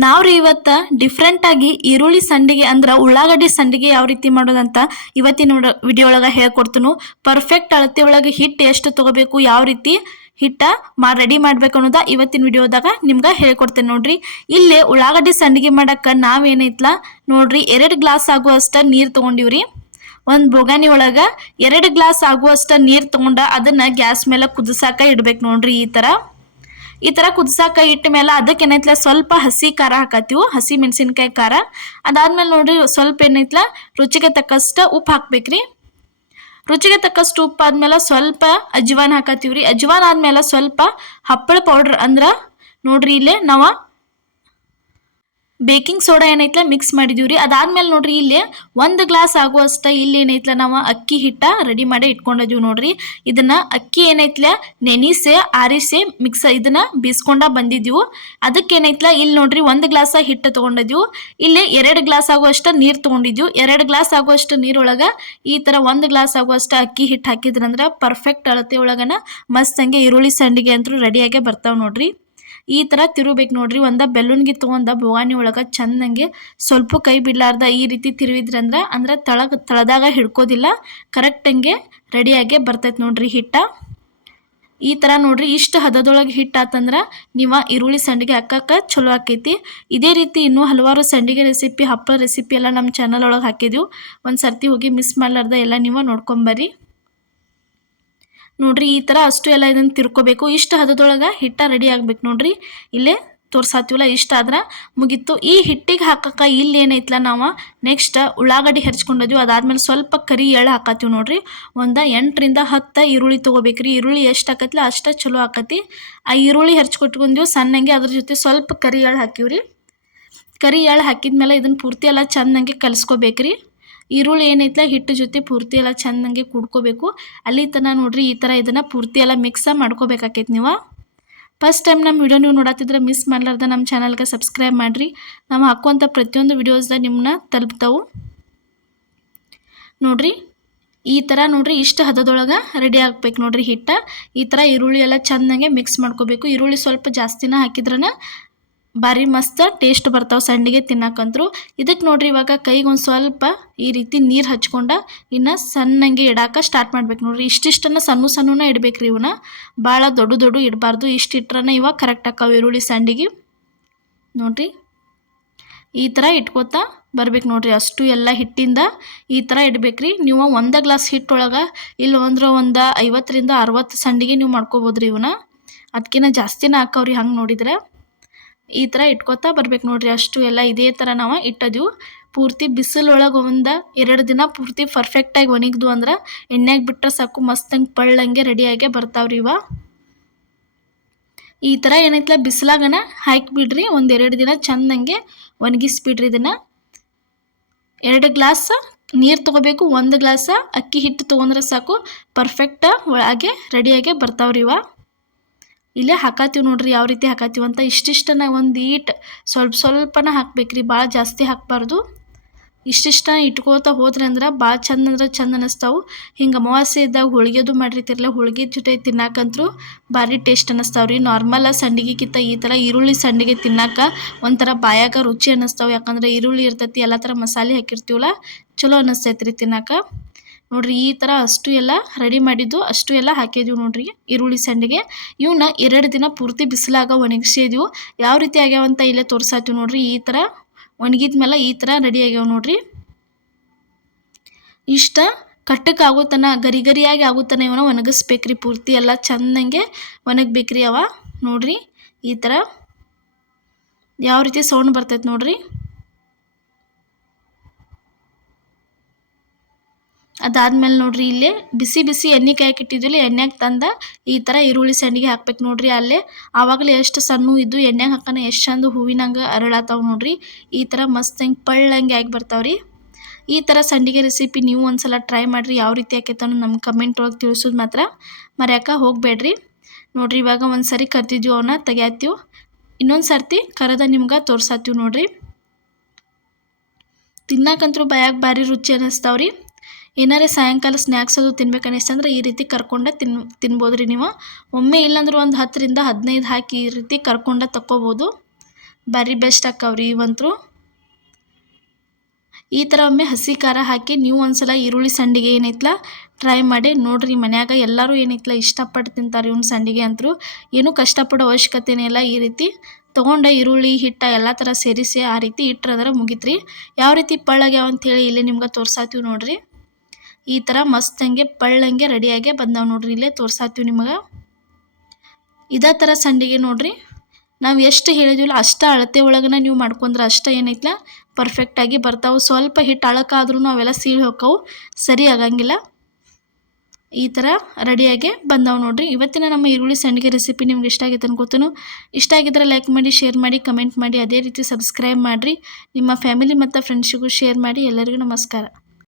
ನಾವು ಇವತ್ತು ಡಿಫ್ರೆಂಟಾಗಿ ಈರುಳ್ಳಿ ಸಂಡಿಗೆ ಅಂದ್ರೆ ಉಳ್ಳಾಗಡ್ಡಿ ಸಂಡಿಗೆ ಯಾವ ರೀತಿ ಮಾಡೋದಂತ ಇವತ್ತಿನ ವಿಡಿಯೋ ಒಳಗೆ ಹೇಳ್ಕೊಡ್ತೀನಿ. ಪರ್ಫೆಕ್ಟ್ ಅಳತೆ ಒಳಗೆ ಹಿಟ್ಟು ಎಷ್ಟು ತೊಗೋಬೇಕು, ಯಾವ ರೀತಿ ಹಿಟ್ಟ ರೆಡಿ ಮಾಡ್ಬೇಕು ಅನ್ನೋದ ಇವತ್ತಿನ ವಿಡಿಯೋದಾಗ ನಿಮ್ಗೆ ಹೇಳ್ಕೊಡ್ತೇನೆ ನೋಡ್ರಿ. ಇಲ್ಲಿ ಉಳ್ಳಾಗಡ್ಡಿ ಸಂಡಿಗೆ ಮಾಡಕ್ಕೆ ನಾವೇನೈತ್ಲ ನೋಡ್ರಿ 2 ಗ್ಲಾಸ್ ಆಗುವಷ್ಟು ನೀರು ತೊಗೊಂಡಿವ್ರಿ. ಒಂದು ಬೊಗಾನಿ ಒಳಗೆ 2 ಗ್ಲಾಸ್ ಆಗುವಷ್ಟು ನೀರು ತೊಗೊಂಡ ಅದನ್ನು ಗ್ಯಾಸ್ ಮೇಲೆ ಕುದಿಸಾಕ ಇಡ್ಬೇಕು ನೋಡ್ರಿ. ಈ ಥರ ಕುದಿಸಾಕ ಇಟ್ಟ ಮೇಲೆ ಅದಕ್ಕೆ ಏನೈತ್ಲ ಸ್ವಲ್ಪ ಹಸಿ ಖಾರ ಹಾಕತ್ತೀವಿ, ಹಸಿ ಮೆಣಸಿನ್ಕಾಯಿ ಖಾರ. ಅದಾದ್ಮೇಲೆ ನೋಡ್ರಿ ಸ್ವಲ್ಪ ಏನೈತ್ಲ ರುಚಿಗೆ ತಕ್ಕಷ್ಟು ಉಪ್ಪು ಹಾಕ್ಬೇಕ್ರಿ. ರುಚಿಗೆ ತಕ್ಕಷ್ಟು ಉಪ್ಪು ಆದ್ಮೇಲೆ ಸ್ವಲ್ಪ ಅಜ್ವಾನ್ ಹಾಕತ್ತೀವ್ರಿ. ಅಜ್ವಾನ್ ಆದ್ಮೇಲೆ ಸ್ವಲ್ಪ ಹಪ್ಪಳ ಪೌಡ್ರ್ ಅಂದ್ರೆ ನೋಡ್ರಿ ಇಲ್ಲೇ ನಾವು ಬೇಕಿಂಗ್ ಸೋಡಾ ಏನೈತ್ಲ ಮಿಕ್ಸ್ ಮಾಡಿದೀವ್ರಿ. ಅದಾದ್ಮೇಲೆ ನೋಡ್ರಿ ಇಲ್ಲಿ 1 ಗ್ಲಾಸ್ ಆಗುವಷ್ಟ ಇಲ್ಲಿ ಏನೈತ್ಲ ನಾವು ಅಕ್ಕಿ ಹಿಟ್ಟ ರೆಡಿ ಮಾಡಿ ಇಟ್ಕೊಂಡಿದೀವಿ ನೋಡ್ರಿ. ಇದನ್ನ ಅಕ್ಕಿ ಏನೈತ್ಲ ನೆನಿಸೆ ಆರಿಸೆ ಮಿಕ್ಸ್ ಇದನ್ನ ಬೀಸ್ಕೊಂಡ ಬಂದಿದ್ದೀವಿ. ಅದಕ್ಕೆ ಏನೈತ್ಲ ಇಲ್ಲಿ ನೋಡ್ರಿ 1 ಗ್ಲಾಸ್ ಹಿಟ್ಟು ತೊಗೊಂಡಿದ್ದೀವಿ. ಇಲ್ಲಿ 2 ಗ್ಲಾಸ್ ಆಗುವಷ್ಟು ನೀರು ತೊಗೊಂಡಿದ್ದೀವಿ. 2 ಗ್ಲಾಸ್ ಆಗುವಷ್ಟು ನೀರೊಳಗೆ ಈ ಥರ 1 ಗ್ಲಾಸ್ ಆಗುವಷ್ಟು ಅಕ್ಕಿ ಹಿಟ್ಟು ಹಾಕಿದ್ರಂದ್ರೆ ಪರ್ಫೆಕ್ಟ್ ಅಳತೆ ಒಳಗನ ಮಸ್ತ್ ಹಂಗೆ ಈರುಳ್ಳಿ ಸಂಡಿಗೆ ಅಂತೂ ರೆಡಿಯಾಗೆ ಬರ್ತಾವೆ ನೋಡ್ರಿ. ಈ ಥರ ತಿರುಬೇಕು ನೋಡ್ರಿ. ಒಂದು ಬೆಲ್ಲುನ್ಗಿ ತೊಗೊಂಡ ಬೋಗಾನಿ ಒಳಗೆ ಚಂದಂಗೆ ಸ್ವಲ್ಪ ಕೈ ಬಿಡ್ಲಾರ್ದ ಈ ರೀತಿ ತಿರುವಿದ್ರಂದ್ರೆ ಅಂದ್ರೆ ತಳದಾಗ ಹಿಡ್ಕೋದಿಲ್ಲ, ಕರೆಕ್ಟ್ ಹಂಗೆ ರೆಡಿಯಾಗೆ ಬರ್ತೈತೆ ನೋಡ್ರಿ ಹಿಟ್ಟ. ಈ ಥರ ನೋಡ್ರಿ ಇಷ್ಟು ಹದದೊಳಗೆ ಹಿಟ್ಟಾತಂದ್ರೆ ನೀವು ಈರುಳ್ಳಿ ಸಂಡಿಗೆ ಹಾಕಕ್ಕೆ ಚಲೋ ಆಕೈತಿ. ಇದೇ ರೀತಿ ಇನ್ನೂ ಹಲವಾರು ಸಂಡಿಗೆ ರೆಸಿಪಿ, ಹಪ್ಪಳ ರೆಸಿಪಿ ಎಲ್ಲ ನಮ್ಮ ಚಾನಲ್ ಒಳಗೆ ಹಾಕಿದ್ದೀವಿ. ಒಂದು ಸರ್ತಿ ಹೋಗಿ ಮಿಸ್ ಮಾಡ್ಲಾರ್ದ ಎಲ್ಲ ನೀವು ನೋಡ್ಕೊಂಬರ್ರಿ ನೋಡ್ರಿ. ಈ ಥರ ಅಷ್ಟು ಎಲ್ಲ ಇದನ್ನು ತಿರ್ಕೋಬೇಕು. ಇಷ್ಟು ಹದದೊಳಗೆ ಹಿಟ್ಟ ರೆಡಿ ಆಗ್ಬೇಕು ನೋಡ್ರಿ. ಇಲ್ಲೇ ತೋರ್ಸಾತೀವಲ್ಲ ಇಷ್ಟ ಆದ್ರೆ ಮುಗೀತು. ಈ ಹಿಟ್ಟಿಗೆ ಹಾಕಕ್ಕೆ ಇಲ್ಲಿ ಏನೈತ್ಲ ನಾವು ನೆಕ್ಸ್ಟ್ ಉಳ್ಳಾಗಡ್ಡಿ ಹೆರ್ಚ್ಕೊಂಡಿದ್ವಿ. ಅದಾದ್ಮೇಲೆ ಸ್ವಲ್ಪ ಕರಿ ಎಳ್ಳು ಹಾಕತ್ತೀವಿ ನೋಡ್ರಿ. ಒಂದು 8 ರಿಂದ 10 ಈರುಳ್ಳಿ ತೊಗೋಬೇಕ್ರಿ. ಈರುಳ್ಳಿ ಎಷ್ಟು ಹಾಕತ್ಲ ಅಷ್ಟು ಚಲೋ ಆಕತಿ. ಆ ಈರುಳ್ಳಿ ಹೆರ್ಚ್ಕೊಟ್ಕೊಂಡ್ವಿ ಸಣ್ಣಂಗೆ, ಅದ್ರ ಜೊತೆ ಸ್ವಲ್ಪ ಕರಿ ಎಳ್ಳು ಹಾಕಿವ್ರಿ. ಕರಿ ಎಳ್ಳು ಹಾಕಿದ್ಮೇಲೆ ಇದನ್ನು ಪೂರ್ತಿ ಎಲ್ಲ ಚಂದಂಗೆ ಕಲಿಸ್ಕೋಬೇಕ್ರಿ. ಈರುಳ್ಳಿ ಏನೈತ್ಲ ಹಿಟ್ಟು ಜೊತೆ ಪೂರ್ತಿ ಎಲ್ಲ ಚಂದಂಗೆ ಕುಡ್ಕೋಬೇಕು. ಅಲ್ಲಿ ತನಕ ನೋಡ್ರಿ ಈ ಥರ ಇದನ್ನು ಪೂರ್ತಿ ಎಲ್ಲ ಮಿಕ್ಸ ಮಾಡ್ಕೋಬೇಕಾಕೈತಿ. ನೀವು ಫಸ್ಟ್ ಟೈಮ್ ನಮ್ಮ ವಿಡಿಯೋ ನೀವು ನೋಡತ್ತಿದ್ರೆ ಮಿಸ್ ಮಾಡ್ಲಾರ್ದ ನಮ್ಮ ಚಾನಲ್ಗೆ ಸಬ್ಸ್ಕ್ರೈಬ್ ಮಾಡಿರಿ. ನಾವು ಹಾಕುವಂಥ ಪ್ರತಿಯೊಂದು ವಿಡಿಯೋಸ್ದ ನಿಮ್ಮನ್ನ ತಲುಪ್ತಾವು ನೋಡ್ರಿ. ಈ ಥರ ನೋಡ್ರಿ ಇಷ್ಟು ಹದದೊಳಗೆ ರೆಡಿ ಆಗ್ಬೇಕು ನೋಡ್ರಿ ಹಿಟ್ಟ. ಈ ಥರ ಈರುಳ್ಳಿ ಎಲ್ಲ ಚಂದಂಗೆ ಮಿಕ್ಸ್ ಮಾಡ್ಕೋಬೇಕು. ಈರುಳ್ಳಿ ಸ್ವಲ್ಪ ಜಾಸ್ತಿನ ಹಾಕಿದ್ರನ ಭಾರಿ ಮಸ್ತ್ ಟೇಸ್ಟ್ ಬರ್ತಾವೆ ಸಂಡಿಗೆ ತಿನ್ನಕ್ಕಂತರು. ಇದಕ್ಕೆ ನೋಡ್ರಿ ಇವಾಗ ಕೈಗೆ ಒಂದು ಸ್ವಲ್ಪ ಈ ರೀತಿ ನೀರು ಹಚ್ಕೊಂಡ ಇನ್ನು ಸಣ್ಣಂಗೆ ಇಡಾಕ ಸ್ಟಾರ್ಟ್ ಮಾಡ್ಬೇಕು ನೋಡ್ರಿ. ಇಷ್ಟಿಷ್ಟನ್ನು ಸಣ್ಣ ಇಡ್ಬೇಕ್ರಿ. ಇವನ್ನ ಭಾಳ ದೊಡ್ಡ ಇಡಬಾರ್ದು. ಇಷ್ಟು ಇಟ್ರನ ಇವಾಗ ಕರೆಕ್ಟ್ ಆಕಾವು ಈರುಳ್ಳಿ ಸಂಡಿಗೆ ನೋಡ್ರಿ. ಈ ಥರ ಇಟ್ಕೋತಾ ಬರ್ಬೇಕು ನೋಡ್ರಿ. ಅಷ್ಟು ಎಲ್ಲ ಹಿಟ್ಟಿಂದ ಈ ಥರ ಇಡ್ಬೇಕ್ರಿ. ನೀವು 1 ಗ್ಲಾಸ್ ಹಿಟ್ಟೊಳಗೆ ಇಲ್ಲ ಅಂದ್ರೆ ಒಂದು 50 ರಿಂದ 60 ಸಂಡಿಗೆ ನೀವು ಮಾಡ್ಕೋಬೋದ್ರಿ. ಇವನ್ನ ಅದಕ್ಕಿಂತ ಜಾಸ್ತಿನ ಹಾಕವ್ರಿ ಹಂಗೆ ನೋಡಿದ್ರೆ. ಈ ಥರ ಇಟ್ಕೋತಾ ಬರ್ಬೇಕು ನೋಡ್ರಿ. ಅಷ್ಟು ಎಲ್ಲ ಇದೇ ಥರ ನಾವು ಇಟ್ಟದೀವಿ. ಪೂರ್ತಿ ಬಿಸಿಲೊಳಗೆ 1-2 ದಿನ ಪೂರ್ತಿ ಪರ್ಫೆಕ್ಟಾಗಿ ಒಣಗಿದ್ವು ಅಂದ್ರೆ ಎಣ್ಣೆಗೆ ಬಿಟ್ಟರೆ ಸಾಕು ಮಸ್ತಂಗೆ ಪಳ್ಳಂಗೆ ರೆಡಿಯಾಗೆ ಬರ್ತಾವ್ರಿ ಇವ. ಈ ಥರ ಏನೈತ್ಲ ಬಿಸಿಲಾಗನ ಹಾಕಿಬಿಡ್ರಿ. 1-2 ದಿನ ಚಂದಂಗೆ ಒಣಗಿಸ್ಬಿಡ್ರಿ. ಇದನ್ನು 2 ಗ್ಲಾಸ್ ನೀರು ತೊಗೋಬೇಕು. 1 ಗ್ಲಾಸ್ ಅಕ್ಕಿ ಹಿಟ್ಟು ತೊಗೊಂಡ್ರೆ ಸಾಕು ಪರ್ಫೆಕ್ಟ ಒಳಗೆ ರೆಡಿಯಾಗೆ ಬರ್ತಾವ್ರಿ ಇವ. ಇಲ್ಲೇ ಹಾಕತ್ತೀವಿ ನೋಡ್ರಿ ಯಾವ ರೀತಿ ಹಾಕತ್ತೀವಿ ಅಂತ. ಇಷ್ಟಿಷ್ಟನ ಒಂದು ಸ್ವಲ್ಪನ ಹಾಕ್ಬೇಕ್ರಿ, ಭಾಳ ಜಾಸ್ತಿ ಹಾಕಬಾರ್ದು. ಇಷ್ಟಿಷ್ಟ ಇಟ್ಕೋತಾ ಹೋದ್ರೆ ಅಂದ್ರೆ ಭಾಳ ಚಂದ ಅನ್ನಿಸ್ತಾವೆ. ಹಿಂಗೆ ಅಮಾವಾಸ್ಯೆ ಇದ್ದಾಗ ಹೋಳಿಗೆದು ಮಾಡಿರ್ತಿರಲ್ಲ, ಹೋಳಿಗೆ ಜೊತೆ ತಿನ್ನಾಕಂತರೂ ಭಾರಿ ಟೇಸ್ಟ್ ಅನ್ನಿಸ್ತಾವ್ರಿ. ನಾರ್ಮಲ್ ಸಂಡಿಗೆಗಿಂತ ಈ ಥರ ಈರುಳ್ಳಿ ಸಂಡಿಗೆ ತಿನ್ನಾಕ ಒಂಥರ ಬಾಯಾಗ ರುಚಿ ಅನ್ನಿಸ್ತಾವೆ. ಯಾಕಂದ್ರೆ ಈರುಳ್ಳಿ ಇರ್ತೈತಿ, ಎಲ್ಲ ಥರ ಮಸಾಲೆ ಹಾಕಿರ್ತೀವಲ್ಲ, ಚಲೋ ಅನ್ನಿಸ್ತೈತ್ರಿ ತಿನ್ನಾಕ ನೋಡ್ರಿ. ಈ ಥರ ಅಷ್ಟು ಎಲ್ಲ ರೆಡಿ ಮಾಡಿದ್ದು ಅಷ್ಟು ಎಲ್ಲ ಹಾಕಿದ್ದೀವಿ ನೋಡ್ರಿ ಈರುಳ್ಳಿ ಸಂಡಿಗೆ. ಇವನ್ನ 2 ದಿನ ಪೂರ್ತಿ ಬಿಸಿಲಾಗ ಒಣಗಿಸಿದ್ದೀವಿ. ಯಾವ ರೀತಿ ಆಗ್ಯಾವಂತ ಇಲ್ಲೇ ತೋರ್ಸಾತೀವಿ ನೋಡ್ರಿ. ಈ ಥರ ಒಣಗಿದ್ಮೇಲೆ ಈ ಥರ ರೆಡಿ ಆಗ್ಯಾವ ನೋಡ್ರಿ. ಇಷ್ಟ ಕಟ್ಟಕ್ಕೆ ಆಗುತ್ತಾನ ಗರಿಯಾಗಿ ಆಗುತ್ತಾನೆ ಇವನ್ನ ಒಣಗಿಸ್ಬೇಕ್ರಿ. ಪೂರ್ತಿ ಎಲ್ಲ ಚಂದಂಗೆ ಒಣಗಬೇಕ್ರಿ ಅವ ನೋಡ್ರಿ. ಈ ಥರ ಯಾವ ರೀತಿ ಸೌಂಡ್ ಬರ್ತೈತೆ ನೋಡ್ರಿ. ಅದಾದ್ಮೇಲೆ ನೋಡ್ರಿ ಇಲ್ಲೇ ಬಿಸಿ ಎಣ್ಣೆ ಕಾಯಕ್ಕಿಟ್ಟಿದ್ವಿ. ಎಣ್ಣೆಗೆ ತಂದ ಈ ಥರ ಈರುಳ್ಳಿ ಸಂಡಿಗೆ ಹಾಕ್ಬೇಕು ನೋಡ್ರಿ. ಅಲ್ಲೇ ಆವಾಗಲೇ ಎಷ್ಟು ಸಣ್ಣ ಇದ್ದು ಎಣ್ಣೆಗೆ ಹಾಕೋಣ ಎಷ್ಟು ಚಂದ ಹೂವಿನಂಗೆ ಅರಳಾತಾವೆ ನೋಡ್ರಿ. ಈ ಥರ ಮಸ್ತ್ ಹಂಗೆ ಪಳ್ಳಂಗೆ ಆಗಿ ಬರ್ತಾವ್ರಿ. ಈ ಥರ ಸಂಡಿಗೆ ರೆಸಿಪಿ ನೀವು ಒಂದ್ಸಲ ಟ್ರೈ ಮಾಡಿರಿ. ಯಾವ ರೀತಿ ಆಕೈತೆ ಅನ್ನೋ ನಮ್ಮ ಕಮೆಂಟ್ ಒಳಗೆ ತಿಳಿಸೋದು ಮಾತ್ರ ಮರ್ಯಾಕ ಹೋಗಬೇಡ್ರಿ ನೋಡ್ರಿ. ಇವಾಗ ಒಂದು ಸರಿ ಕರ್ತಿದ್ವಿ, ಅವನ್ನ ತೆಗ್ಯಾತೀವಿ. ಇನ್ನೊಂದು ಸರ್ತಿ ಕರೆದ ನಿಮ್ಗೆ ತೋರ್ಸಾತೀವಿ ನೋಡ್ರಿ. ತಿನ್ನಕಂತರೂ ಬಾಯಾಗ ಭಾರಿ ರುಚಿ ಅನ್ನಿಸ್ತಾವ್ರಿ. ಏನಾರೇ ಸಾಯಂಕಾಲ ಸ್ನ್ಯಾಕ್ಸ್ ಅದು ತಿನ್ಬೇಕು ಅನ್ನಿಸ್ತಂದ್ರೆ ಈ ರೀತಿ ಕರ್ಕೊಂಡ ತಿನ್ಬೋದು ರೀ ನೀವು. ಒಮ್ಮೆ ಇಲ್ಲಾಂದ್ರೆ ಒಂದು 10 ರಿಂದ 15 ಹಾಕಿ ಈ ರೀತಿ ಕರ್ಕೊಂಡ ತಕ್ಕೋಬೋದು ಭಾರಿ ಬೆಸ್ಟ್ ಆಕ್ಕವ್ರಿ ಇವಂತೂ. ಈ ಥರ ಒಮ್ಮೆ ಹಸಿ ಖಾರ ಹಾಕಿ ನೀವು ಒಂದ್ಸಲ ಈರುಳ್ಳಿ ಸಂಡಿಗೆ ಏನೈತ್ಲ ಟ್ರೈ ಮಾಡಿ ನೋಡ್ರಿ. ಮನ್ಯಾಗ ಎಲ್ಲರೂ ಏನೈತ್ಲ ಇಷ್ಟಪಟ್ಟು ತಿಂತಾರೆ ಇವ್ನ ಸಂಡಿಗೆ ಅಂತೂ. ಏನೂ ಕಷ್ಟಪಡೋ ಅವಶ್ಯಕತೆನೇ ಇಲ್ಲ. ಈ ರೀತಿ ತೊಗೊಂಡ ಈರುಳ್ಳಿ ಹಿಟ್ಟ ಎಲ್ಲ ಥರ ಸೇರಿಸಿ ಆ ರೀತಿ ಇಟ್ಟರೆ ಮುಗಿತ್ರಿ. ಯಾವ ರೀತಿ ಪಳ್ಳಗ್ಯಾವ ಅಂಥೇಳಿ ಇಲ್ಲಿ ನಿಮ್ಗೆ ತೋರ್ಸಾತೀವಿ ನೋಡ್ರಿ. ಈ ಥರ ಮಸ್ತಂಗೆ ಪಳ್ಳಂಗೆ ರೆಡಿಯಾಗೆ ಬಂದಾವ ನೋಡ್ರಿ. ಇಲ್ಲೇ ತೋರ್ಸಾತೀವಿ ನಿಮಗೆ. ಇದೇ ಥರ ಸಂಡಿಗೆ ನೋಡ್ರಿ ನಾವು ಎಷ್ಟು ಹೇಳಿದ್ವಿಲ್ಲ ಅಷ್ಟು ಅಳತೆ ಒಳಗನ ನೀವು ಮಾಡ್ಕೊಂಡ್ರೆ ಅಷ್ಟು ಏನೈತ್ಲ ಪರ್ಫೆಕ್ಟಾಗಿ ಬರ್ತಾವೆ. ಸ್ವಲ್ಪ ಹಿಟ್ಟು ಅಳಕಾದ್ರೂ ಅವೆಲ್ಲ ಸೀಳಿ ಹೋಕ್ಕವು, ಸರಿ ಆಗಂಗಿಲ್ಲ. ಈ ಥರ ರೆಡಿಯಾಗಿ ಬಂದಾವೆ ನೋಡ್ರಿ. ಇವತ್ತಿನ ನಮ್ಮ ಈರುಳ್ಳಿ ಸಂಡಿಗೆ ರೆಸಿಪಿ ನಿಮ್ಗೆ ಇಷ್ಟ ಆಗೈತೆ ಅನ್ಕೋತೀನಿ. ಇಷ್ಟ ಆಗಿದ್ರೆ ಲೈಕ್ ಮಾಡಿ, ಶೇರ್ ಮಾಡಿ, ಕಮೆಂಟ್ ಮಾಡಿ, ಅದೇ ರೀತಿ ಸಬ್ಸ್ಕ್ರೈಬ್ ಮಾಡಿರಿ. ನಿಮ್ಮ ಫ್ಯಾಮಿಲಿ ಮತ್ತು ಫ್ರೆಂಡ್ಸಿಗೂ ಶೇರ್ ಮಾಡಿ. ಎಲ್ಲರಿಗೂ ನಮಸ್ಕಾರ.